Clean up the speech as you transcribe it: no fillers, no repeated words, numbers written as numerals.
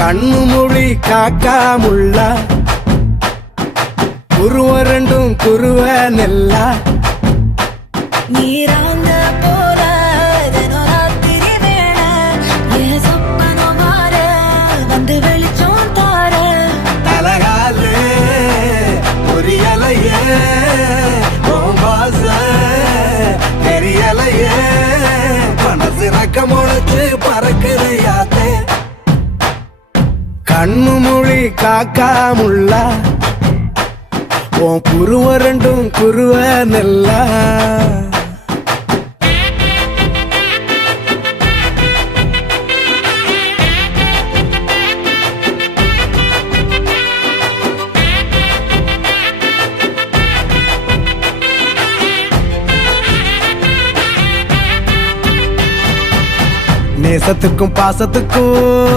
கண்ணு மொழி காக்காமுள்ள குருவ ரெண்டும் குருவ நெல்லா நீராங்க போல தினராத்திரி வேண என் சொப்பனம் மாற வந்து வெளிச்சம் தார தலகாலே பொரியலையே ஓம்பாச தெரியலையே மனசு ரக்க முளைச்சு பறக்குதையாத்தே கண்ணு மொழி காக்காமுள்ள உன் குருவ ரெண்டும் குருவ நெல்லா நேசத்துக்கும் பாசத்துக்கும்